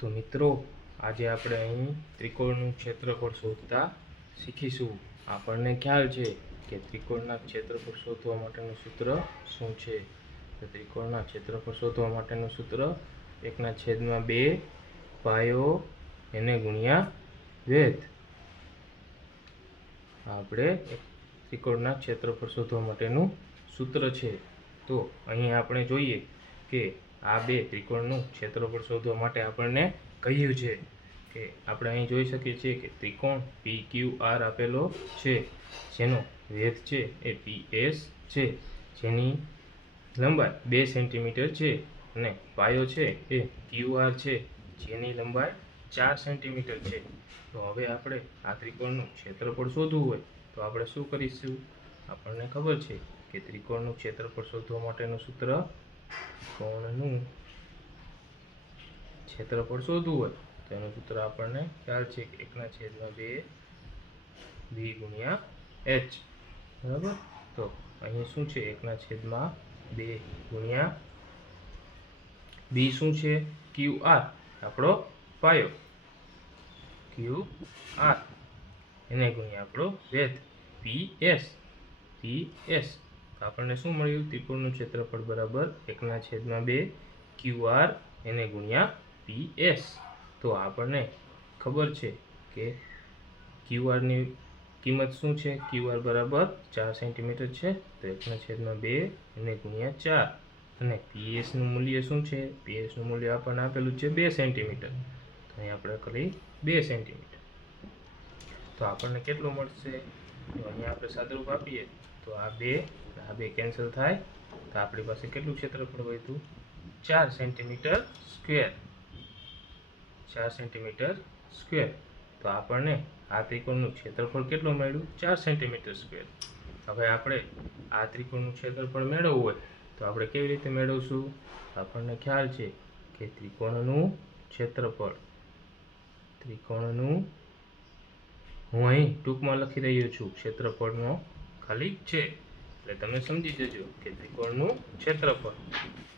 તો મિત્રો આજે આપણે અહીં ત્રિકોણનું ક્ષેત્રફળ શોધતા શીખીશું. આપણને ખ્યાલ છે કે ત્રિકોણના ક્ષેત્રફળ શોધવા માટેનું સૂત્ર શું છે. તો ત્રિકોણના ક્ષેત્રફળ શોધવા માટેનું સૂત્ર 1/2 પાયો એને ગુણ્યા વેધ. આપણે ત્રિકોણના ક્ષેત્રફળ શોધવા માટેનું સૂત્ર છે. તો અહીં આપણે જોઈએ કે આ બે ત્રિકોણનું ક્ષેત્રફળ શોધવા માટે આપણને કહ્યું છે કે આપણે અહીં જોઈ શકીએ છીએ કે ત્રિકોણ PQR આપેલો છે, જેનો વેધ છે એ PS છે, જેની લંબાઈ 2 સેન્ટીમીટર છે, અને પાયો છે એ QR છે, જેની લંબાઈ 4 સેન્ટીમીટર છે. તો હવે આપણે આ ત્રિકોણનું ક્ષેત્રફળ શોધવું હોય તો આપણે શું કરીશું? આપણને ખબર છે કે ત્રિકોણનું ક્ષેત્રફળ શોધવા માટેનું સૂત્ર, ત્રિકોણનું ક્ષેત્રફળ શોધવું હોય તો એનું સૂત્ર આપણને ખ્યાલ છે કે 1/2 b ગુણ્યા h. બરાબર. તો અહીં શું છે? 1/2 ગુણ્યા b શું છે? QR, આપણો પાયો QR, એને ગુણ્યા આપણો વેધ PS. તો આપણને શું મળ્યું? ત્રિકોણનું ક્ષેત્રફળ બરાબર 1/2 QR એને ગુણ્યા PS. તો આપણને ખબર છે કે QR ની કિંમત શું છે? QR બરાબર 4 સેન્ટીમીટર છે, તો 1/2 એને ગુણ્યા 4. અને PS નું મૂલ્ય શું છે? PS નું મૂલ્ય આપણને આપેલું છે 2 સેન્ટીમીટર, તો અહીં આપણે કરી 2 સેન્ટીમીટર. તો આપણને કેટલું મળશે? તો અહીંયા આપણે સાદુરૂપ આપીએ તો આ બે કેન્સલ થાય, તો આપણી પાસે કેટલું ક્ષેત્રફળ વધ્યું? 4 સેન્ટીમીટર સ્ક્વેર. 4 centimetre square. તો આપણને આ ત્રિકોણનું ક્ષેત્રફળ કેટલું મળ્યું? 4 સેન્ટીમીટર સ્ક્વેર. હવે આપણે આ ત્રિકોણનું ક્ષેત્રફળ મેળવવું હોય તો આપણે કેવી રીતે મેળવશું? આપણને ખ્યાલ છે કે ત્રિકોણનું ક્ષેત્રફળ, હું અહીં ટૂંકમાં લખી રહ્યો છું, ક્ષેત્રફળનો ખાલી છે, એટલે તમે સમજી જજો કે ત્રિકોણનું ક્ષેત્રફળ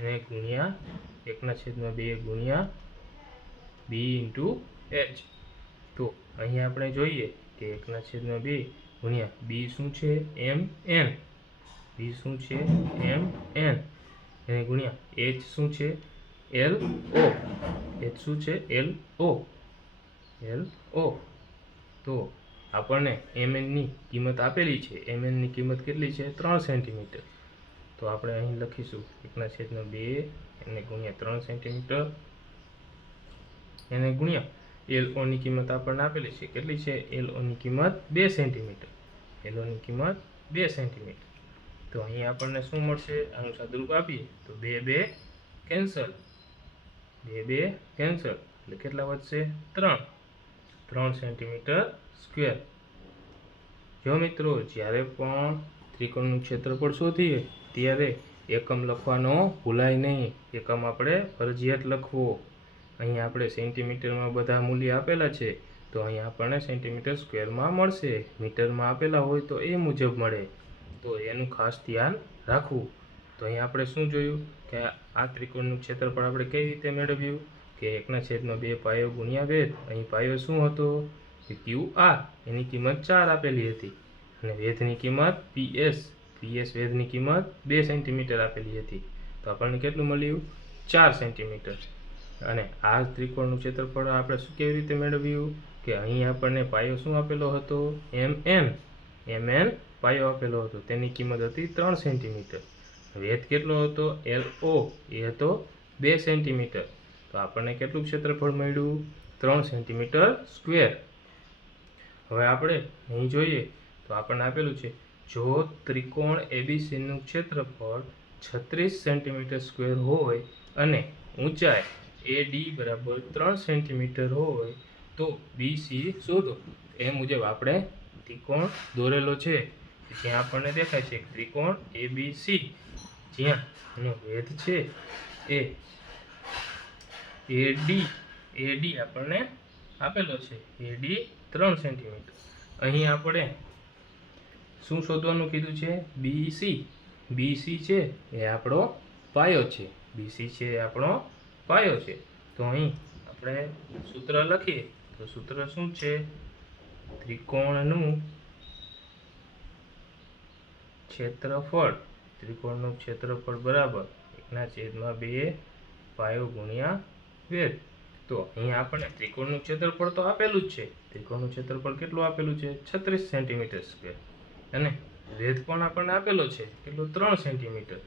એને ગુણ્યા 1/2 ગુણ્યા b × h. તો અહીં આપણે જોઈએ કે 1/2 ગુણ્યા b શું છે? mn. b શું છે? mn. એને ગુણ્યા h શું છે? lo. h શું છે? lo. તો આપણને mn ની કિંમત આપેલી છે. mn ની કિંમત કેટલી છે? 3 સેન્ટીમીટર. તો આપણે અહીં લખીશું 1/2 એને ગુણ્યા 3 સેન્ટીમીટર એને ગુણ્યા lo ની કિંમત આપણને આપેલી છે. કેટલી છે? lo ની કિંમત 2 સેન્ટીમીટર. lo ની કિંમત 2 સેન્ટીમીટર. તો અહીં આપણને શું મળશે? આનું સાદુરૂપ આપીએ તો 2 કેન્સલ. 2 કેન્સલ એટલે કેટલા વધશે? 3 સેન્ટીમીટર સ્ક્વેર. જો મિત્રો, જ્યારે પણ ત્રિકોણનું ક્ષેત્રફળ શોધીએ ત્યારે એકમ લખવાનો ભૂલાય નહીં. એકમ આપણે ફરજિયાત લખવો. અહીં આપણે સેન્ટીમીટરમાં બધા મૂલ્ય આપેલા છે, તો અહીં આપણને સેન્ટીમીટર સ્ક્વેરમાં મળશે. મીટરમાં આપેલા હોય તો એ મુજબ મળે, તો એનું ખાસ ધ્યાન રાખવું. તો અહીં આપણે શું જોયું કે આ ત્રિકોણનું ક્ષેત્રફળ આપણે કઈ રીતે મેળવ્યું કે 1/2 પાયો ગુણ્યા વેધ. અહીં પાયો શું હતો? QR, એની કિંમત 4 આપેલી હતી, અને વેધની કિંમત PS વેધની કિંમત 2 સેન્ટીમીટર આપેલી હતી. તો આપણને કેટલું મળ્યું? 4 સેન્ટીમીટર. અને આ ત્રિકોણનું ક્ષેત્રફળ આપણે શું કેવી રીતે મેળવ્યું કે અહીં આપણને પાયો શું આપેલો હતો? mn પાયો આપેલો હતો, તેની કિંમત હતી 3 સેન્ટીમીટર. વેધ કેટલો હતો? lo, એ હતો 2 સેન્ટીમીટર. તો આપણને કેટલું ક્ષેત્રફળ મળ્યું? 3 સેન્ટીમીટર સ્ક્વેર. હવે આપણે અહીં જોઈએ તો આપણને આપેલું છે, જો ત્રિકોણ ABC નું ક્ષેત્રફળ 36 સેન્ટીમીટર સ્ક્વેર હોય અને ઊંચાઈ AD બરાબર 3 સેન્ટીમીટર હોય તો BC શોધો. એ મુજબ આપણે ત્રિકોણ દોરેલો છે, જ્યાં આપણને દેખાય છે ત્રિકોણ ABC, જ્યાં એનો વેધ છે એ AD આપણને આપેલો છે, AD 3 સેન્ટીમીટર. અહીં આપણે શું શોધવાનું કીધું છે? BC છે એ આપણો પાયો છે. BC છે એ આપણો પાયો છે. તો અહીં આપણે સૂત્ર લખીએ તો સૂત્ર શું છે? ત્રિકોણનું ક્ષેત્રફળ બરાબર 1/2 પાયો ગુણ્યા વેધ. તો અહીંયા આપણને ત્રિકોણનું ક્ષેત્રફળ તો આપેલું જ છે. ત્રિકોણનું ક્ષેત્રફળ કેટલું આપેલું છે? 36 સેન્ટીમીટર સ્ક્વેર. અને વેધ પણ આપણને આપેલો છે કેટલું? 3 સેન્ટીમીટર.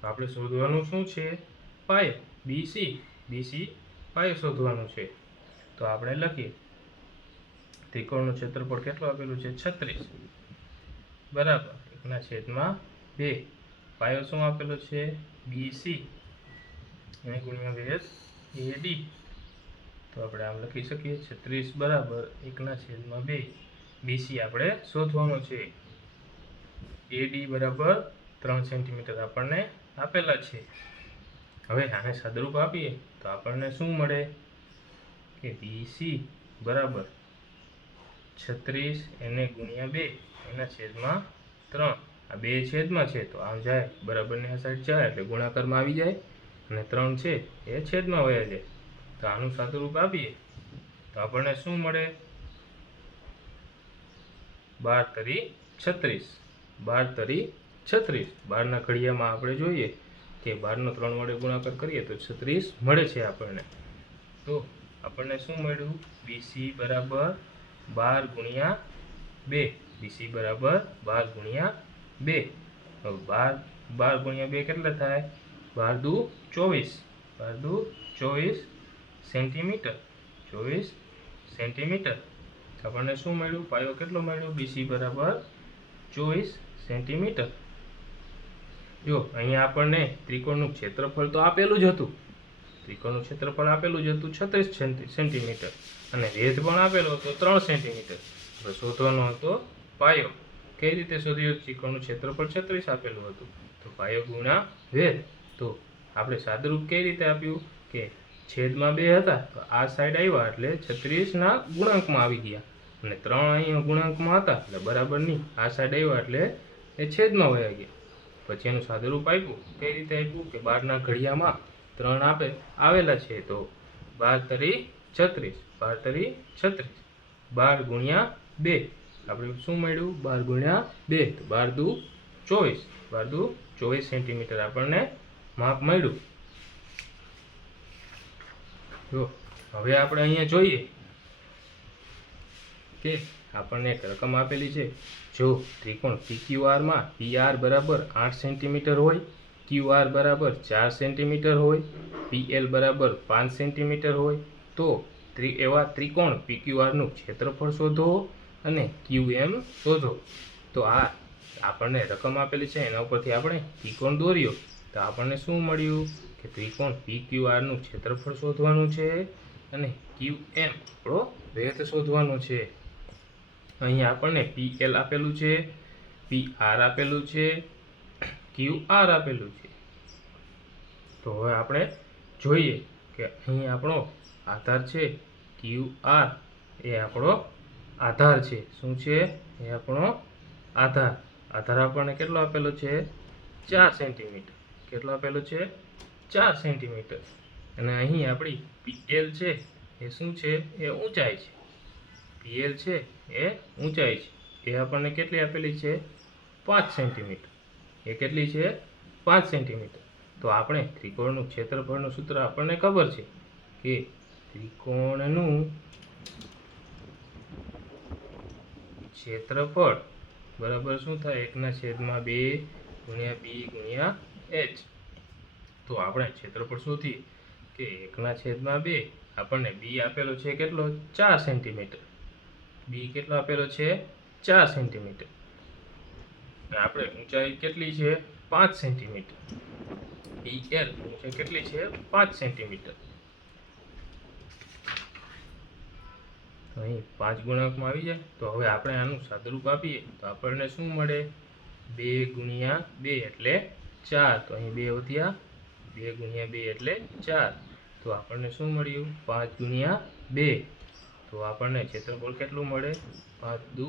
તો આપણે શોધવાનું શું છે? પાયો. બીસી પાયો શોધવાનું છે. તો આપણે લખીએ ત્રિકોણનું ક્ષેત્રફળ કેટલું આપેલું છે? 36 બરાબર 1/2 પાયો શું આપેલો છે? બીસી અને ગુણ્યા વેધ એડી. તો આપણે આમ લખી શકીએ 36 બરાબર 1/2 બીસી આપણે શોધવાનો છે. એડી બરાબર 3 સેન્ટીમીટર આપણને આપેલા છે. હવે આને સાદરૂપ આપીએ તો આપણને શું મળે? કે બીસી બરાબર 36 એને ગુણ્યા 2/3. આ 2 છેદમાં છે તો આમ જાય બરાબરની આ સાઈડ જાય એટલે ગુણાકારમાં આવી જાય, અને 3 છે એ છેદમાં વયા જાય. તો આનું સાદુરૂપ આપીએ તો આપણને શું મળે? 12×36. 12×36. 12ના ઘડિયામાં આપણે જોઈએ કે 12નો 3 વડે ગુણાકાર કરીએ તો 36 મળે છે આપણને. તો આપણને શું મળ્યું? બીસી બરાબર 12×2. બીસી બરાબર 12×2. હવે 12×2 કેટલા થાય? 12 × 2 = 24 સેન્ટીમીટર. 24 સેન્ટીમીટર. આપણને શું મળ્યું? પાયો કેટલો મળ્યો? બીસી બરાબર 24 સેન્ટીમીટર. જો અહીંયા આપણને ત્રિકોણનું ક્ષેત્રફળ તો આપેલું જ હતું. 36 સેન્ટીમીટર અને વેધ પણ આપેલો હતો 3 સેન્ટીમીટર. હવે શોધવાનો હતો પાયો. કઈ રીતે શોધ્યું? ત્રિકોણનું ક્ષેત્રફળ 36 આપેલું હતું તો પાયો ગુણ્યા વેધ. તો આપણે સાદુરૂપ કઈ રીતે આપ્યું? કે છેદમાં 2 હતા તો આ સાઈડ આવ્યા એટલે 36ના ગુણાંકમાં આવી ગયા, અને 3 અહીંયા ગુણાંકમાં હતા એટલે બરાબરની આ સાઈડ આવ્યા એટલે એ છેદમાં વયા ગયા. પછી એનું સાદુરૂપ આપ્યું. કઈ રીતે આપ્યું? કે 12ના ઘડિયામાં 3 આવેલા છે તો 12×36. 12×36. 12×2 આપણે શું મળ્યું? 12×2 તો 12 × 24. 12 × 24 સેન્ટીમીટર આપણને માપ મળ્યું. જો હવે આપણે અહીંયા જોઈએ કે આપણને એક રકમ આપેલી છે. જો ત્રિકોણ PQR માં PR બરાબર 8 સેન્ટીમીટર હોય, QR બરાબર 4 સેન્ટીમીટર હોય, PL બરાબર 5 સેન્ટીમીટર હોય તો એવા ત્રિકોણ PQR નું ક્ષેત્રફળ શોધો અને QM શોધો. તો આ આપણને રકમ આપેલી છે એના ઉપરથી આપણે ત્રિકોણ દોર્યો તો આપણને શું મળ્યું? કે ત્રિકોણ PQR નું ક્ષેત્રફળ શોધવાનું છે અને QM આપણો વેધ શોધવાનો છે. અહીંયા આપણને PL આપેલું છે, PR આપેલું છે, QR આપેલું છે. તો હવે આપણે જોઈએ કે અહીં આપણો આધાર છે QR. એ આપણો આધાર છે. શું છે? એ આપણો આધાર. આધાર આપણને કેટલો આપેલો છે? 4 સેન્ટીમીટર. કેટલો આપેલો છે? 4 સેન્ટીમીટર. અને અહીં આપણી PL છે એ શું છે? એ ઊંચાઈ છે. PL છે એ ઊંચાઈ છે. એ આપણને કેટલી આપેલી છે? 5 સેન્ટીમીટર. એ કેટલી છે? 5 સેન્ટીમીટર. તો આપણે ત્રિકોણનું ક્ષેત્રફળનું સૂત્ર આપણને ખબર છે કે ત્રિકોણનું ક્ષેત્રફળ બરાબર શું થાય? 1/2 ગુણ્યા b ગુણ્યા h. તો આપણે ક્ષેત્રફળ શોધીએ કે 1/2 આપણને b આપેલો છે કેટલો? 4 સેન્ટીમીટર. b કેટલો આપેલો છે? 4 સેન્ટીમીટર. આપણે ઊંચાઈ કેટલી છે? 5 સેન્ટીમીટર. PL ઊંચાઈ કેટલી છે? 5 સેન્ટીમીટર. તો અહીં 5 ગુણાંકમાં આવી જાય. તો હવે આપણે આનું સાદુરૂપ આપીએ તો આપણને શું મળે? 2×2 એટલે 4. તો અહીં 2 વધ્યા. 2×2 એટલે 4. તો આપણને શું મળ્યું? 5×2. તો આપણને ક્ષેત્રફળ કેટલું મળે? 5 દુ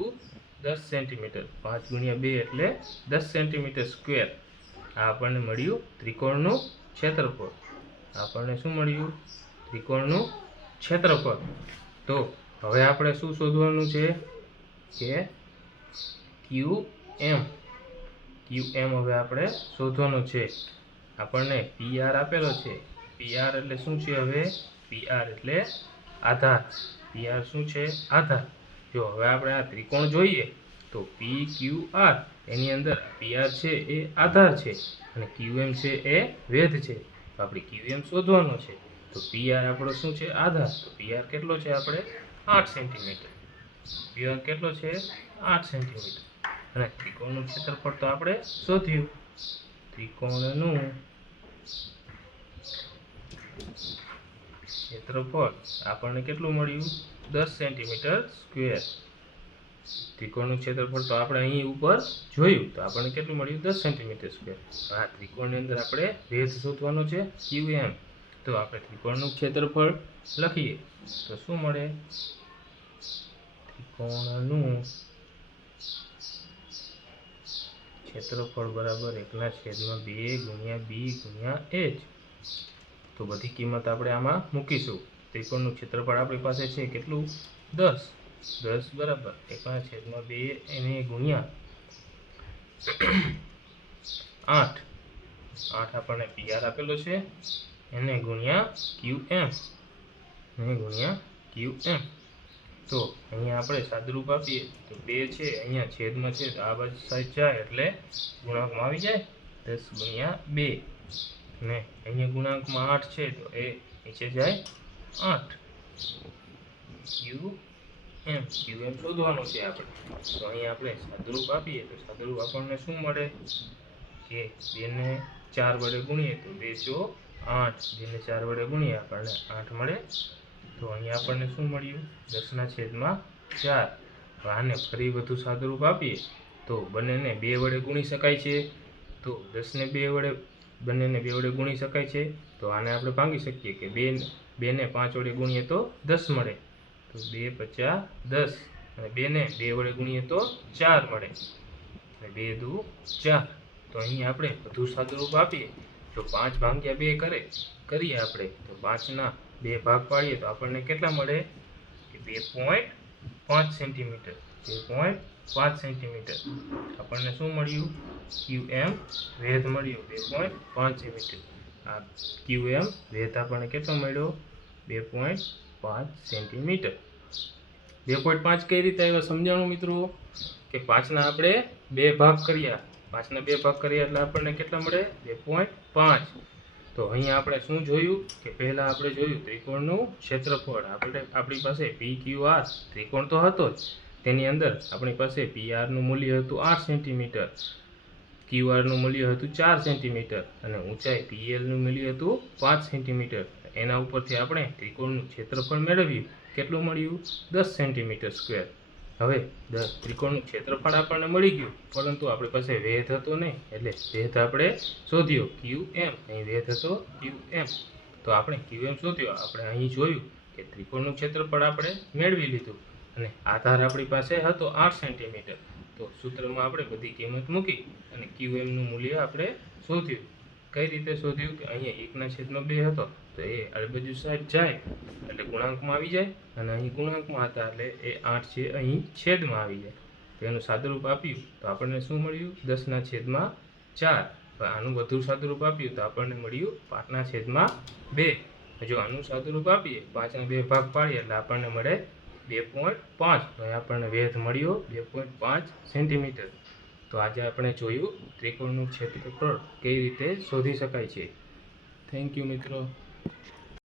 10 સેન્ટીમીટર. 5×2 એટલે 10 સેન્ટીમીટર સ્ક્વેર. આ આપણને મળ્યું ત્રિકોણનું ક્ષેત્રફળ. આપણને શું મળ્યું? ત્રિકોણનું ક્ષેત્રફળ. તો હવે આપણે શું શોધવાનું છે કે QM હવે આપણે શોધવાનો છે. આપણને PR આપેલો છે. PR એટલે શું છે? હવે PR એટલે આધાર. PR શું છે? આધાર. જો હવે આપણે આ ત્રિકોણ જોઈએ તો PQR એની અંદર PR છે એ આધાર છે અને QM છે એ વેધ છે. તો આપણે QM શોધવાનો છે. તો PR આપણો શું છે? આધાર. તો PR કેટલો છે? આપણે 8 સેન્ટીમીટર. PR કેટલો છે? 8 સેન્ટીમીટર. અને ત્રિકોણનું ક્ષેત્રફળ તો આપણે શોધ્યું. ત્રિકોણનું ક્ષેત્રફળ આપણને કેટલું મળ્યું? 10 સેન્ટીમીટર સ્ક્વેર. ત્રિકોણનું ક્ષેત્રફળ તો આપણે અહીં ઉપર જોયું તો આપણને કેટલું મળ્યું? 10 સેન્ટીમીટર સ્ક્વેર. આ ત્રિકોણની અંદર આપણે વેધ શોધવાનો છે QM. તો આપણે ત્રિકોણનું ક્ષેત્રફળ લખીએ તો શું મળે? ત્રિકોણનું ક્ષેત્રફળ બરાબર 1/2 ગુણ્યા b ગુણ્યા h. તો બધી કિંમત આપણે આમાં મૂકીશું. ત્રિકોણનું ક્ષેત્રફળ આપણી પાસે છે કેટલું? 10 બરાબર 1/2 એને ગુણ્યા 8 આપણને PR આપેલો છે એને ગુણ્યા QM. તો અહીંયા આપણે સાદુરૂપ આપીએ તો 2 છે અહીંયા છેદમાં છે તો આ બાજુ સાઈડ જાય એટલે ગુણાંકમાં આવી જાય 10 ગુણ્યા 2 ને અહીંયા ગુણાંકમાં 8 છે તો એ નીચે જાય 8. QM શોધવાનું છે આપણે. તો અહીંયા આપણે સાદુરૂપ આપીએ તો સાદુરૂપ આપણને શું મળે કે 2 ને 4 વડે ગુણીએ તો 2 × 8. 2 ને 4 વડે ગુણીએ આપણને 8 મળે. તો અહીંયા આપણને શું મળ્યું? 10/4. આને ફરી વધુ સાદુરૂપ આપીએ તો બંનેને 2 વડે ગુણી શકાય છે. તો 10 ને 2 વડે બંનેને 2 વડે ગુણી શકાય છે. તો આને આપણે ભાંગી શકીએ કે 2 ને 5 વડે ગુણીએ તો 10 મળે. તો 2 × 5 = 10 અને 2 ને 2 વડે ગુણીએ તો 4 મળે. અને 2 × 2 = 4. તો અહીં આપણે વધુ સાદુરૂપ આપીએ તો 5/2 કરીએ આપણે તો 5ના 2 ભાગ પાડીએ તો આપણને કેટલા મળે કે 2.5 સેન્ટીમીટર. 2.5 સેન્ટીમીટર આપણને શું મળ્યું? QM વેધ મળ્યો 2.5 સેન્ટીમીટર. આ QM વેધ આપણને કેટલો મળ્યો? 2.5 સેન્ટીમીટર. 2.5 કઈ રીતે આવ્યા સમજાણું મિત્રો? કે 5ના આપણે 2 ભાગ કર્યા. 5ના 2 ભાગ કર્યા એટલે આપણને કેટલા મળે? 2.5. તો અહીંયા આપણે શું જોયું કે પહેલા આપણે જોયું ત્રિકોણનું ક્ષેત્રફળ. આપણી પાસે PQR ત્રિકોણ તો હતો જ. તેની અંદર આપણી પાસે PR નું મૂલ્ય હતું 8 સેન્ટીમીટર, QR નું મૂલ્ય હતું 4 સેન્ટીમીટર અને ઊંચાઈ PL નું મૂલ્ય હતું 5 સેન્ટીમીટર. એના ઉપરથી આપણે ત્રિકોણનું ક્ષેત્રફળ મેળવ્યું. કેટલું મળ્યું? 10 સેન્ટીમીટર સ્ક્વેર. હવે ત્રિકોણનું ક્ષેત્રફળ આપણને મળી ગયું પરંતુ આપણી પાસે વેધ હતો નહીં એટલે વેધ આપણે શોધ્યો QM. અહીં વેધ હતો QM. તો આપણે QM શોધ્યો. આપણે અહીં જોયું કે ત્રિકોણનું ક્ષેત્રફળ આપણે મેળવી લીધું અને આધાર આપણી પાસે હતો 8 સેન્ટીમીટર. તો સૂત્રમાં આપણે બધી કિંમત મૂકી અને QM નું મૂલ્ય આપણે શોધ્યું. કઈ રીતે શોધ્યું કે અહીંયા 1/2 હતો તો એ આ બાજુ સાઈડ જાય એટલે ગુણાંકમાં આવી જાય અને અહીં ગુણાંકમાં હતા એટલે એ 8 છે અહીં છેદમાં આવી જાય. તો એનું સાદુરૂપ આપ્યું તો આપણને શું મળ્યું? 10/4. આનું વધુ સાદુરૂપ આપ્યું તો આપણને મળ્યું 5/2. જો આનું સાદુરૂપ આપીએ 5ના 2 ભાગ પાડીએ એટલે આપણને મળે 2.5. તો આપણને વેધ મળ્યો 2.5 સેન્ટીમીટર. તો આજે આપણે જોયું ત્રિકોણનું ક્ષેત્રફળ કઈ રીતે શોધી શકાય છે. થેન્ક યુ મિત્રો.